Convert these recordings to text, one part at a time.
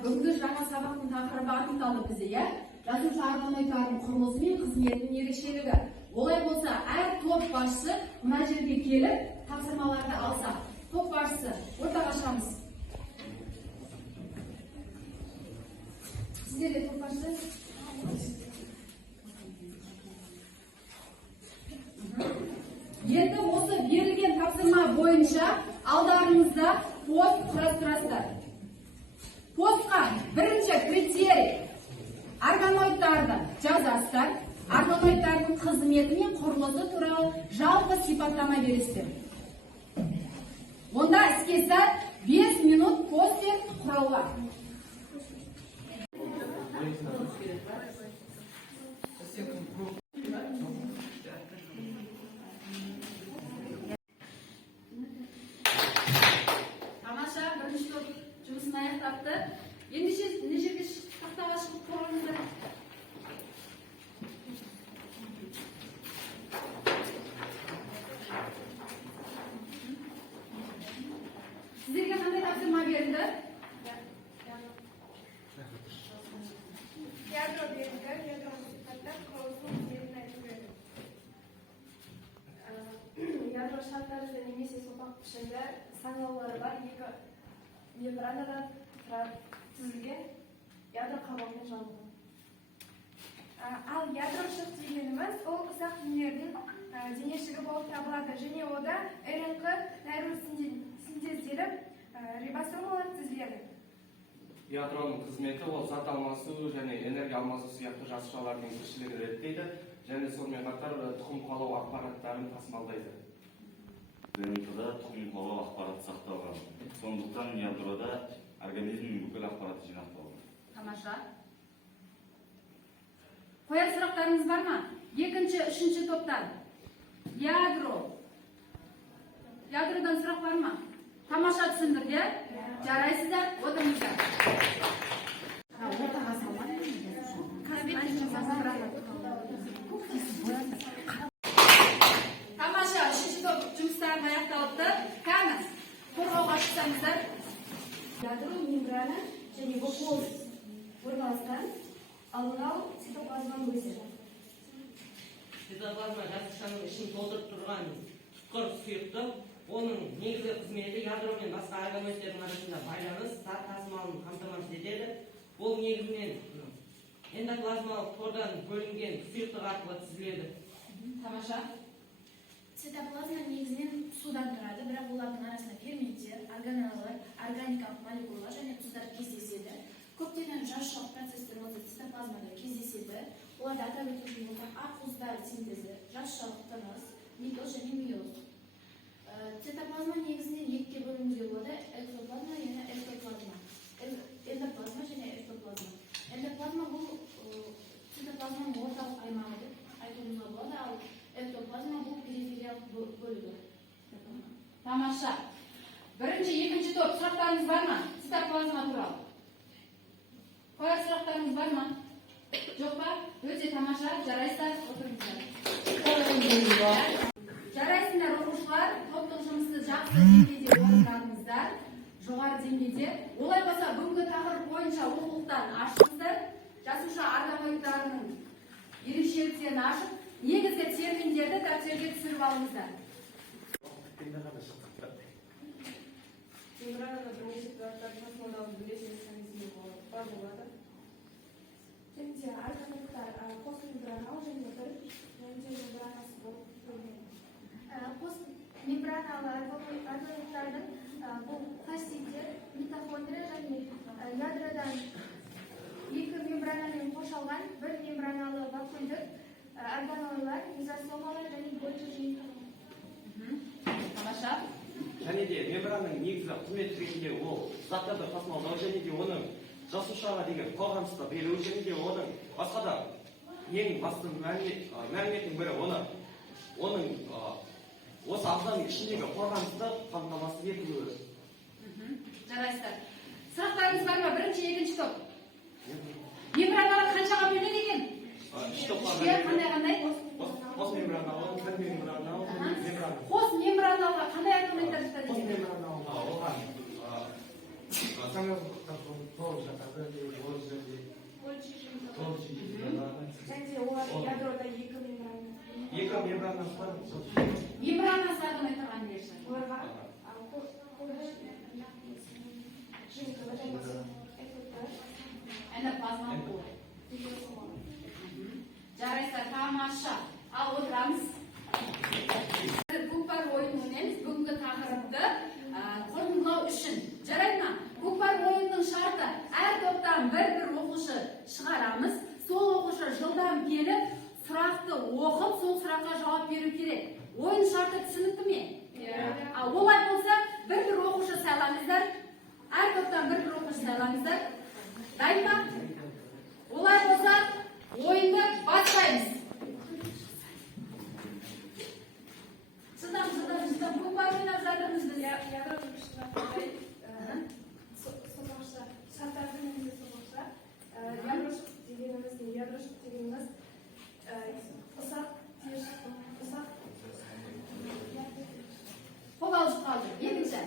Бүгінгі жаңа сабақтың тақырыбы анықталды бізде, иә? Жазушы арналайтардың құрылысы мен қызметінің ерекшелігі. Олай болса, әр топ басшысы мына жерге келіп, тапсырмаларды алса. Топ басшысы, ортаға шығамыз. Сіздер де топ басшысы. Енді осы берілген тапсырма бойынша алдарыңызда пост құрастырасыздар. Постқа бірінші критерий органоидтарды жазасыздар. Органоидтардың қызметі мен құрылысы туралы жалпы сипаттама бересіздер. Онда іске сәт 5 минут постер құрауға. Тамаша, бірінші топ жұмысын аяқтапты. Ендеше не жерге тақтаға шығып қорғаныздар. Сіздерге қандай тапсырма берілді? Ядро берілді, ядроны сипаттап, құрылысының қызметін айтып берді. Ядро шарттарында немесе сопақ пішінді саңылаулары бар екі мембранадан түзілген ядро қабығымен жабылған. Ал ядрошық дегеніміз ол ұсақ денелердің денешігі болып табылады және ода РНК нәру синтезделіп рибосомалар түзіледі. Ядроның қызметі ол зат алмасу және энергия алмасу сияқты жасушалардың тіршілігін реттейді және сонымен қатар тұқым қуалау ақпараттарын тасымалдайды. ДНК-да тұқым қуалау ақпараты сақталған. Сондықтан ядрода организмнің бүкіл ақпараты жинақталған. Тамаша. Қояр сұрақтарыңыз бар ма? Екінші, үшінші топтан. Ядродан сұрақ бар ма? Тамаша түсіндірді? Жарайсыздар, отырыңыздар. Ортаға салма. Тамаша, үшінші топ жұмыстарын аяқталыпты. Кәні, қорғауға шықсаңыздар. Ядро мембрана және бокоз орналасқан алдын алу цитоплазманың өзі. Цитоплазма жасушаның ішін толтырып тұрған тұтқыр сұйықтық. Оның негізгі қызметі ядро мен басқа органоидтердің арасында байланыс, зат тасымалын қамтамасыз етеді. Бұл негізінен эндоплазмалық тордан бөлінген сұйықтық арқылы түзіледі. Тамаша. Цитоплазма негізінен судан тұрады, бірақ олардың арасында ферменттер, органеллар, органикалық молекулалар және тұздар кездеседі. Көптеген жасушалық процестер осы цитоплазмада кездеседі. Оларды атап өтетін болсақ, ақуыздар синтезі, жасушалық тыныс, митоз және миоз. Цитоплазма негізінен екіге бөлінуге болады: экзоплазма және эктоплазма. Эндоплазма және эктоплазма. Эндоплазма бұл цитоплазманың орталық аймағы деп айтуымызға болады, ал эктоплазма бұл перифериялық бөлігі. Тамаша. Бірінші, екінші топ сұрақтарыңыз бар ма? Цитоплазма туралы. Қояр сұрақтарыңыз бар ма? Жоқ па? Өте тамаша, жарайсыздар, отырыңыздар. Жарайсыңдар, оқушылар, топтық жұмысты жақсы деңгейде орындадыңыздар, жоғары деңгейде. Олай болса, бүгінгі тақырып бойынша оқулықтарын ашыңыздар, жасуша органоидтарының ерекшеліктерін ашып, негізгі терминдерді дәптерге түсіріп алыңыздар. Мембранада бірнеше құрамдардың тасымалдауының бірлескен механизмі бар болады. Және органоидтар постмембранал және бір мембранасы болып бөлінеді. Постмембраналы органоидтардың бұл пластиктер, митохондрия және ядродан екі мембранамен қоршалған бір мембраналы вакуумдық органоидтар, мезосомалар және бөлшек жиынтығы. Тамаша. және де мембрананың негізгі қызметі ретінде ол заттарды тасымалдау және де оның жасушаға деген қорғанысты беру және де оның басқа да ең басты мәліметтің бірі оның осы ағзаның ішіндегі қорғанысты қамтамасыз етуі. Жарайсыздар. Сұрақтарыңыз бар ма? Бірінші, екінші топ. Мембраналар қаншаға бөлінеді екен? Қандай? Постмембраналы, мембраналы, мембраналы. Қос мембраналға қандай органоидтар жатады екен? Постмембраналы оған толық жатады ол жерде Ольчи жиынтығы. толық жиынтығы. Және олар ядрода екі мембрана. Екі мембранасы бар. Мембранасы атын айтырған берші. Оларға жиынтығы және Эндоплазма қол. Жарайсыздар, тамаша. Ал отырамыз. Көкпар ойынын ойнаймыз. Бүгінгі тақырыпты қорытындылау үшін. Жарайды ма? Көкпар ойынының шарты әр топтан бір оқушы шығарамыз. Сол оқушы жылдам келіп, сұрақты оқып, сол сұраққа жауап беру керек. Ойын шарты түсінікті ме? Олай болса, бір оқушы сайламыздар. Әр топтан бір оқушы сайламыздар. Дайын ба? Олай болса, ойынды бастаймыз. Жылдам, көкпар ойнап жатырмыз біз. ядроның ішінде соғықша, шарттарды немесе соғықша, ядрошық дегеніміз не? Ядрошық дегеніміз ұсақ, ұсақ. Қол алып қалды. Екінші.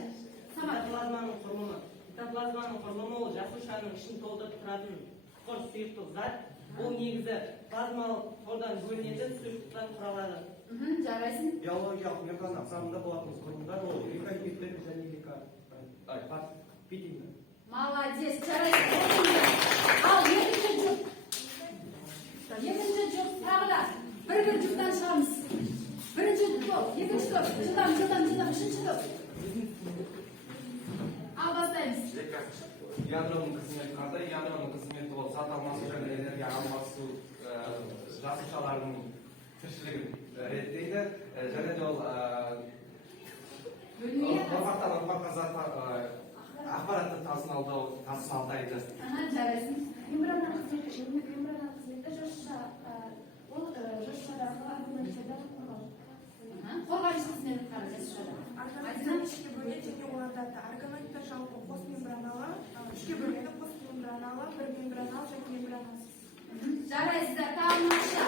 Самар. Цитоплазманың құрылымы. Цитоплазманың құрылымы ол жасушаның ішін толтырып тұратын тұтқыр сұйықтық зат. Ол негізі плазмалық тордан бөлінеді, сұйықтықтан құралады. Жарайсың. Биологиялық мембрана құрамында болатын құрылымдар ол эукариоттар және петинді. Молодец. Жарайсың. Ал екінші жұп. Екінші жұп тағы да. Бір жұптан шығамыз. Бірінші топ, екінші топ. Жылдам. Үшінші топ. Ал бастаймыз. Ядроның қызметі қандай? Ядроның қызметі ол зат алмасу және энергия алмасу жасушаларының тіршілігін реттейді. Және де ол ұрпақтан ұрпаққа ақпаратты тасымалдайды. Жарайсың. Мембрананың қызметі жасуша, ол жасушадағы аргументтерді қорғау. Қорғаныс қызметі қандай жасушада? Аргументтерді үшке бөледі және оларда аргументтер жалпы қос мембраналы, үшке бөледі қос мембраналы, бір мембраналы және мембранасыз. Жарайсыздар, тамаша.